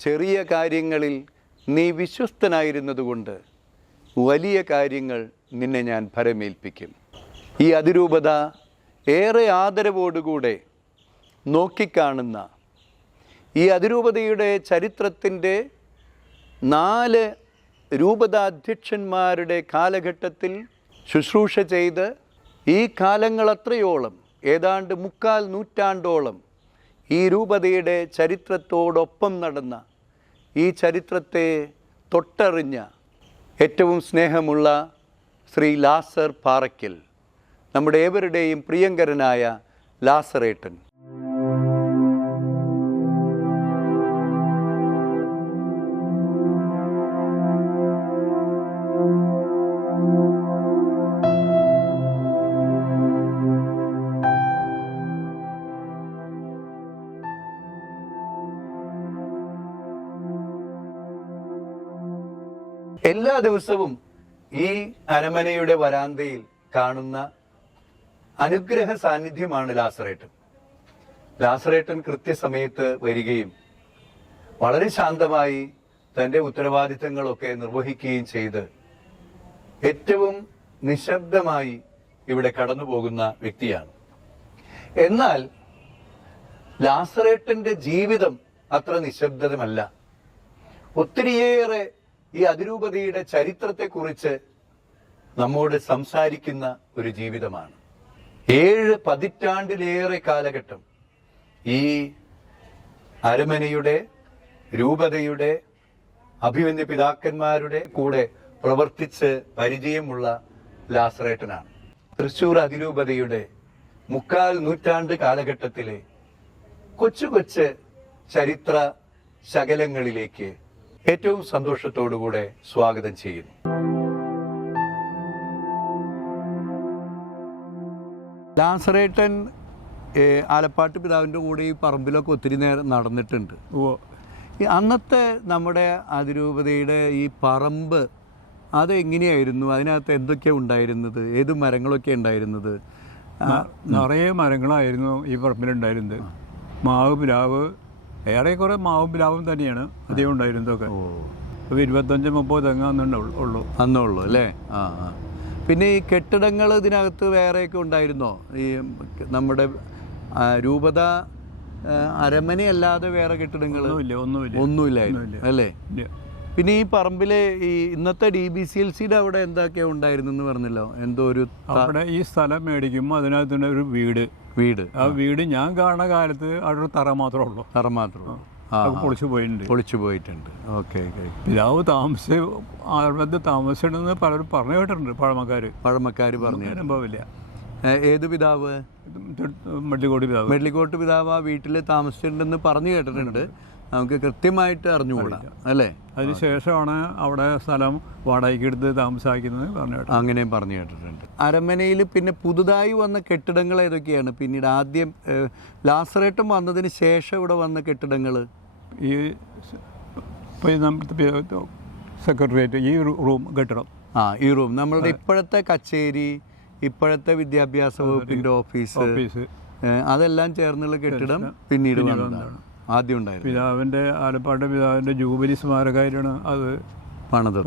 ചെറിയ കാര്യങ്ങളിൽ നീ വിശ്വസ്തനായിരുന്നതുകൊണ്ട് വലിയ കാര്യങ്ങൾ നിന്നെ ഞാൻ ഭരമേൽപ്പിക്കും. ഈ അതിരൂപത ഏറെ ആദരവോടുകൂടെ നോക്കിക്കാണുന്ന ഈ അതിരൂപതയുടെ ചരിത്രത്തിൻ്റെ 4 രൂപതാധ്യക്ഷന്മാരുടെ കാലഘട്ടത്തിൽ ശുശ്രൂഷ ചെയ്ത് ഈ കാലങ്ങളത്രയോളം ഏതാണ്ട് 3/4 നൂറ്റാണ്ടോളം ഈ രൂപതയുടെ ചരിത്രത്തോടൊപ്പം നടന്ന, ഈ ചരിത്രത്തെ തൊട്ടറിഞ്ഞ ഏറ്റവും സ്നേഹമുള്ള ശ്രീ ലാസർ പാറയ്ക്കൽ, നമ്മുടെ ഏവരുടെയും പ്രിയങ്കരനായ ലാസറേട്ടൻ. എല്ലാ ദിവസവും ഈ അരമനയുടെ വരാന്തയിൽ കാണുന്ന അനുഗ്രഹ സാന്നിധ്യമാണ് ലാസറേട്ടൻ. ലാസറേട്ടൻ കൃത്യസമയത്ത് വരികയും വളരെ ശാന്തമായി തൻ്റെ ഉത്തരവാദിത്തങ്ങളൊക്കെ നിർവഹിക്കുകയും ചെയ്ത് ഏറ്റവും നിശബ്ദമായി ഇവിടെ കടന്നു പോകുന്ന വ്യക്തിയാണ്. എന്നാൽ ലാസറേട്ടൻ്റെ ജീവിതം അത്ര നിശബ്ദമല്ല. ഒത്തിരിയേറെ ഈ അതിരൂപതയുടെ ചരിത്രത്തെക്കുറിച്ച് നമ്മോട് സംസാരിക്കുന്ന ഒരു ജീവിതമാണ്. 7 പതിറ്റാണ്ടിലേറെ കാലഘട്ടം ഈ അരമനയുടെ, രൂപതയുടെ, അഭിമന്യ പിതാക്കന്മാരുടെ കൂടെ പ്രവർത്തിച്ച് പരിചയമുള്ള ലാസറേട്ടനാണ്. തൃശ്ശൂർ അതിരൂപതയുടെ 3/4 നൂറ്റാണ്ട് കാലഘട്ടത്തിലെ കൊച്ചു കൊച്ചു ചരിത്ര ശകലങ്ങളിലേക്ക് ഏറ്റവും സന്തോഷത്തോടുകൂടെ സ്വാഗതം ചെയ്യുന്നു. ലാസറേട്ടൻ ആലപ്പാട്ട് പിതാവിൻ്റെ കൂടെ ഈ പറമ്പിലൊക്കെ ഒത്തിരി നേരം നടന്നിട്ടുണ്ട്. അന്നത്തെ നമ്മുടെ അതിരൂപതയുടെ ഈ പറമ്പ് അതെങ്ങനെയായിരുന്നു? അതിനകത്ത് എന്തൊക്കെയാണ് ഉണ്ടായിരുന്നത്? ഏത് മരങ്ങളൊക്കെ ഉണ്ടായിരുന്നത്? നിറയെ മരങ്ങളായിരുന്നു ഈ പറമ്പിലുണ്ടായിരുന്നത്. മാവ്, പ്ലാവ്, ഏറെക്കുറെ മാവും പ്ലാവും തന്നെയാണ് അധികം ഉണ്ടായിരുന്നതൊക്കെ. 25-30 തെങ്ങ് ഉള്ളൂ അന്നുള്ളൂ അല്ലേ? ആ. പിന്നെ ഈ കെട്ടിടങ്ങൾ ഇതിനകത്ത് വേറെയൊക്കെ ഉണ്ടായിരുന്നോ? ഈ നമ്മുടെ രൂപത അരമനയല്ലാതെ വേറെ കെട്ടിടങ്ങൾ ഒന്നുമില്ലായിരുന്നു അല്ലേ? പിന്നെ ഈ പറമ്പിലെ ഈ ഇന്നത്തെ DBCLCയുടെ അവിടെ എന്തൊക്കെയാ ഉണ്ടായിരുന്നെന്ന് പറഞ്ഞല്ലോ. എന്തോ ഒരു അവിടെ ഈ സ്ഥലം മേടിക്കുമ്പോൾ അതിനകത്തുള്ള ഒരു വീട്. ആ വീട് ഞാൻ കാണുന്ന കാലത്ത് അവിടെ ഒരു തറ മാത്രമേ ഉള്ളൂ. പൊളിച്ചു പോയിട്ടുണ്ട്. ഓക്കെ. പിതാവ് താമസിച്ചിട്ടുണ്ടെന്ന് പലരും പറഞ്ഞു കേട്ടിട്ടുണ്ട്. പഴമക്കാര് പറഞ്ഞു. അനുഭവമില്ല. ഏത് പിതാവ്? മെഡ്ലിക്കോട്ട് പിതാവ് ആ വീട്ടിൽ താമസിച്ചിട്ടുണ്ടെന്ന് പറഞ്ഞു കേട്ടിട്ടുണ്ട്. നമുക്ക് കൃത്യമായിട്ട് അറിഞ്ഞുകൂടാ അല്ലേ? അതിനുശേഷമാണ് അവിടെ സ്ഥലം വാടകയ്ക്ക് എടുത്ത് താമസിക്കുന്നത് അങ്ങനെയും പറഞ്ഞു കേട്ടിട്ടുണ്ട്. അരമനയിൽ പിന്നെ പുതുതായി വന്ന കെട്ടിടങ്ങൾ ഏതൊക്കെയാണ്? പിന്നീട് ആദ്യം ലാസറേട്ടൻ വന്നതിന് ശേഷം ഇവിടെ വന്ന കെട്ടിടങ്ങൾ ഈ സെക്രട്ടേറിയറ്റ്, ഈ റൂം കെട്ടിടം. ഈ റൂം നമ്മളുടെ ഇപ്പോഴത്തെ കച്ചേരി, ഇപ്പോഴത്തെ വിദ്യാഭ്യാസ വകുപ്പിൻ്റെ ഓഫീസ്, അതെല്ലാം ചേർന്നുള്ള കെട്ടിടം പിന്നീട് വന്നതാണ്. ആദ്യം ഉണ്ടായിരുന്നു ആലപ്പാട്ടെ പിതാവിൻ്റെ ജൂബിലി സ്മാരകമായിട്ടാണ് അത് പണിത്.